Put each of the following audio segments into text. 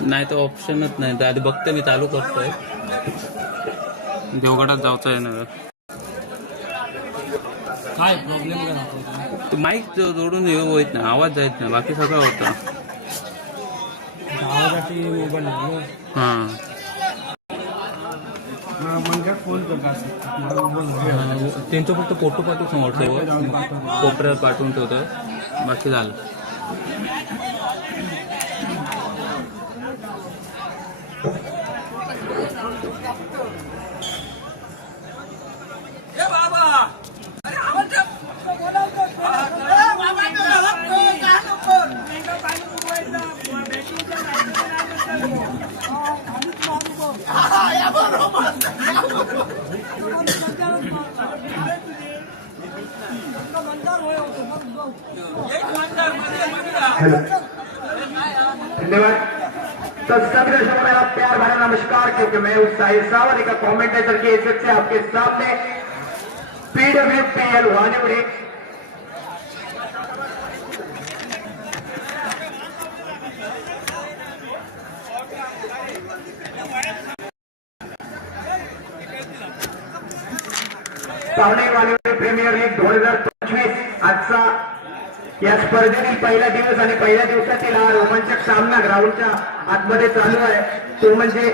नाही तर ऑप्शनच नाही. आधी बघते मी चालू करतोय. देवगडात जायचं आहे ना काय प्रॉब्लेम माईक जोडून हे होत नाही. आवाज जायत नाही. बाकी सगळं होतं. हां. म्हणजे त्यांचं फक्त फोटो पाठवू समोर कोपऱ्यावर पाठवून ठेवतोय. बाकी झालं. धन्यवाद तो सभी दर्शकों, मेरा प्यार भरा नमस्कार क्योंकि मैं उस साहिल सावरी का कमेंटेटर की इज़्ज़त से आपके सामने पीडब्ल्यू पी एल पावणे वाणिवडी प्रीमियर लीग दोन हज़ार पंचवीस आजचा या स्पर्धेतील पहिला दिवस आणि पहिल्या दिवसातील हा रोमांचक सामना ग्राउंडच्या आतमध्ये चालू आहे. तो म्हणजे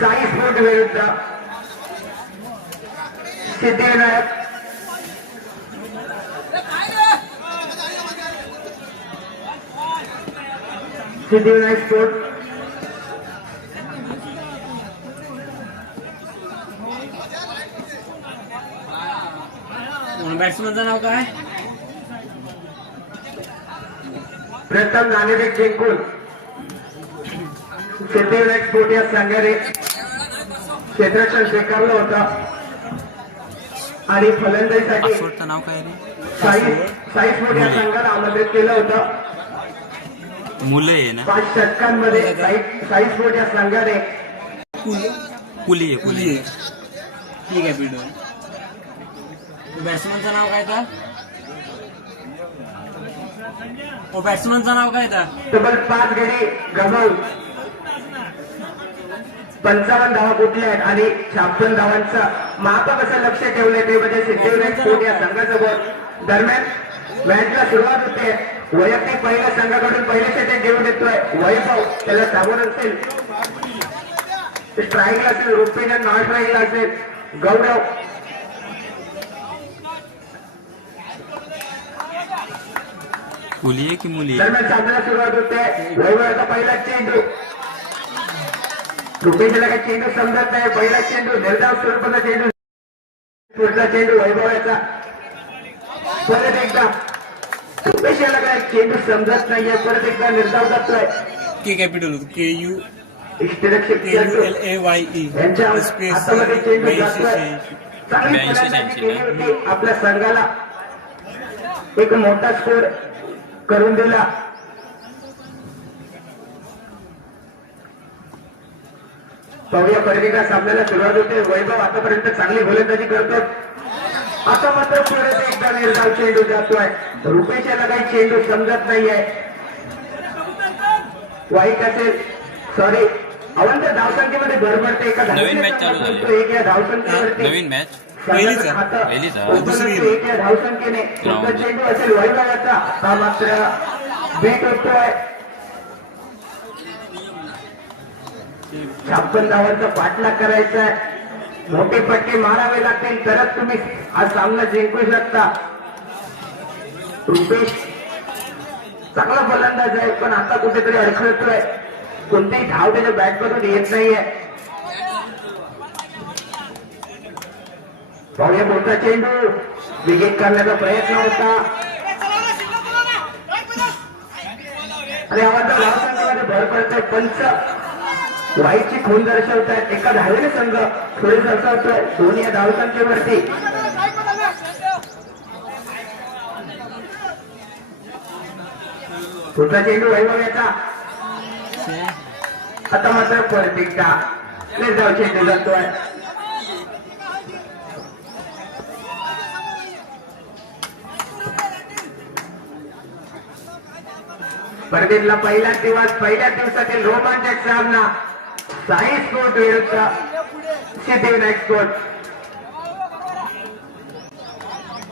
साई स्पोर्ट विरुद्ध सिद्धिविनायक सिद्धिविनायक स्पोर्ट. बॅट्समनचं नाव काय? प्रथम नाणेफेक जिंकून सिद्धिविनायक स्पोर्ट या संघाने क्षेत्ररक्षण स्वीकारलं होतं. आणि फलंदाजीसाठी साई साई स्पोर्ट या संघाला आमंत्रित केलं होतं. मुले आहे ना? पाच षटकांमध्ये साई साई स्पोर्ट या संघाने कुली आहे कुली ठीक आहे पीड बॅट्समनचं नाव काय तर? ओ बॅट्समनचं नाव काय तर? तब्बल पाच गडी गमावून पंचावन्न धावा कुठल्या आहेत आणि छाप्पन धावांचं मापक असं लक्ष ठेवलंय ते म्हणजे सिद्धिविनायक स्पोर्ट या संघासोबत. दरम्यान मॅचला सुरुवात होते. वैयक्तिक पहिल्या संघाकडून पहिले षटक घेऊन येतोय वैभव. त्याला सामोर असेल. स्ट्राईकला असेल रुपीने नॉन स्ट्राईकला असेल. गौरव कुली आहे की मुली? आहे दरम्यान सामन्याला सुरुवात होते वैभवाचा पहिला चेंडू. रुपेशला काही चेंडू समजत नाही पहिला चेंडू निर्धाव स्वरूपाचा चेंडू पुढचा चेंडू वैभवाचा. परत एकदा रुपेशला काय चेंडू समजत नाहीये परत एकदा निर्धाव जातोय. के कॅपिटल के यू आपल्या संघाला. एक मोठा स्कोर. करून दिला पाहूया परदेशा सामन्याला सुरुवात होते. वैभव आतापर्यंत चांगली गोलंदाजी करतो. आता मात्र परत एकदा निर्धाव चेंडू जातोय. रुपेश याला काही चेंडू समजत नाहीये. वाईट असेल. सॉरी अवंत धावसंख्येमध्ये भरभरते एका नवीन धावेने match चालू सामना झाली. करतोय. एक या धावसंख्येवरती. नवीन मॅच पहिलीच आहे. पहिलीच आहे. दुसरी छप्पन धावांचा पाठलाग करायचा आहे मोठे पट्टे मारावे लागतील तरच तुम्ही हा सामना जिंकू शकता. रुपेश चांगला फलंदाज आहे पण आता कुठेतरी अडखळतोय. कोणतीही धाव त्याच्या बॅट मधून येत नाहीये. पाहूया मोठा चेंडू विकेट करण्याचा प्रयत्न होता. आणि आवाज धावसंख्येमध्ये भर पडतोय पंच. वाईची खून दर्शवत आहेत एका धावेने संघ पुढे सरसावतोय दोन्ही या धावसंख्येवरती पुढचा चेंडू वैभव याचा आता मात्र परत एकदा निर्धाव चेंडू जातोय. स्पर्धेतला पहिलाच दिवस पहिल्या दिवसातील रोमांचक सामना. साई स्पोर्ट विरुद्ध सिद्धिविनायक स्पोर्ट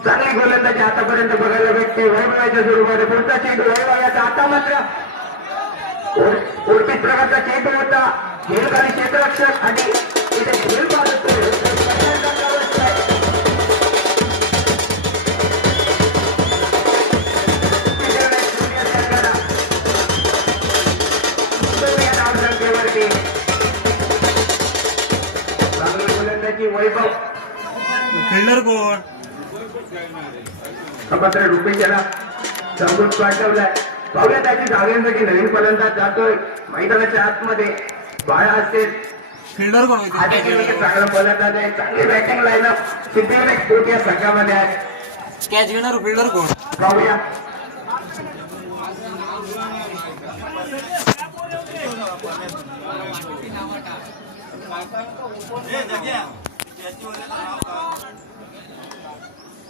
चांगली गोलंदाजी आतापर्यंत बघायला भेटते. वैभवाच्या स्वरूपात पुढचा चेंडू वैभवाचा. आता मात्र ओळखीत प्रकारचा चेंडू होता. खेळखाली क्षेत्ररक्षक आणि गोलंदाजी वैभव? फिल्डर कोण? मात्र रुपेशाला संबोध पाठवलाय. पाहूया त्याची जागेसाठी नवीन फलंदाज जातोय. मैदानाच्या आतमध्ये बाळा असेल. फिल्डर कोण चांगला फलंदाज आहे. चांगली बॅटिंग लाईनअप सिद्धिविनायक स्पोर्ट या संघामध्ये आहे? कॅच घेणार फिल्डर कोण? पाहूया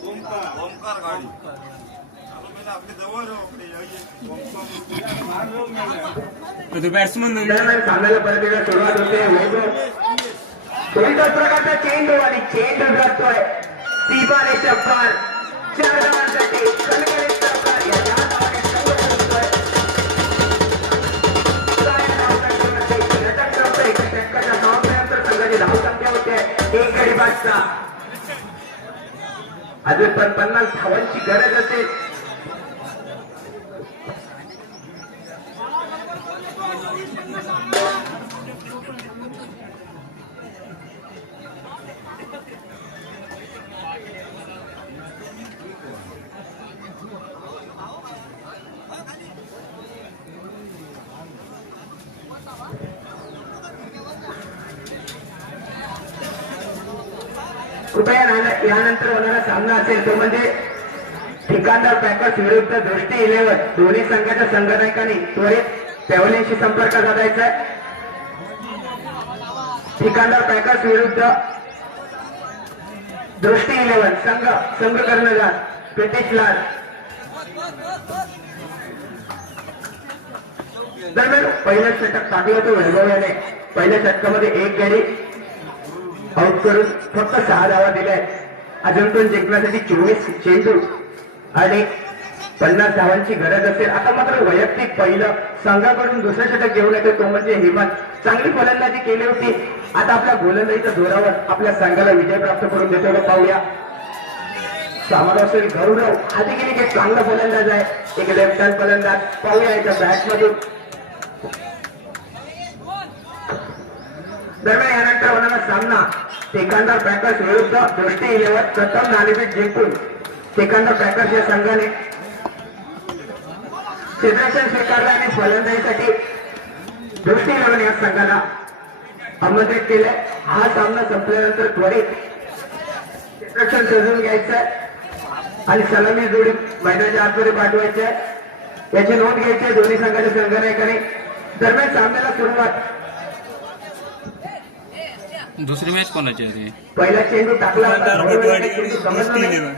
ओमकार गाडी आपली जवळ बॅट्समन सामन्याला परत सुरुवात होते प्रकारचा चेंडू आणि चेंडू जातोय ती बार चार अजून पण पन्नास धावांची गरज असेल. कृपया यानंतर होणारा सामना असेल तो म्हणजे ठिकाणदार पॅकर्स विरुद्ध दृष्टी इलेव्हन. दोन्ही संघाच्या संघनायकांनी त्वरित पेवलेंशी संपर्क साधायचा ठिकाणदार पॅकर्स विरुद्ध दृष्टी इलेव्हन. संघ संघ कर्णधार प्रितेश लाल. दरम्यान पहिलं षटक टाकलं होतं वैभव याने पहिल्या षटकामध्ये एक गेली आउट करून फक्त सहा धावा दिल्या अजून पण जिंकण्यासाठी चोवीस चेंडू आणि पन्नास धावांची गरज असेल. आता मात्र वैयक्तिक पहिलं संघाकडून दुसरं षटक घेऊन येतो तो म्हणजे हेमंत. चांगली फलंदाजी केली होती. आता आपल्या गोलंदाजीच्या जोरावर आपल्या संघाला विजय प्राप्त करून देतो पाहूया. सामोरं असेल गौरव. आधी गेली की चांगला फलंदाज आहे. एक लेफ्ट हँड फलंदाज. पाहूया याच्या बॅटमधून दरम्यान यानंतर होणारा सामना सेकंदर पॅकर्स विरुद्ध दृष्टी इलेव्हन प्रथम नाणेफेक जिंकून सेकंदर पॅकर्स या संघाने क्षेत्ररक्षण स्वीकारला आणि फलंदाजीसाठी दृष्टी इलेव्हन या संघाला आमंत्रित केलंय. हा सामना संपल्यानंतर त्वरित क्षेत्ररक्षण सजून घ्यायचं आणि सलामी जोडी मैदानाच्या आतमध्ये पाठवायचे याची नोंद घ्यायची दोन्ही संघाच्या संघनायकाने. दरम्यान सामन्याला सुरुवात दुसरी मॅच कोणाची आहे ती पहिला चेंडू टाकला होता. चेंडू दृष्टी नाही. इलेव्हन.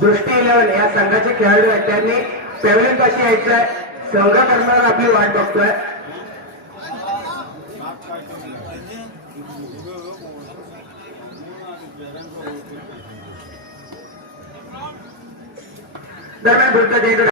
दृष्टी इलेव्हन या संघाचे खेळाडू आहेत त्यांनी. पेवलिन पाशी यायचं आहे संघ करणार आपली वाट बघतोय. दरम्यान चेंडू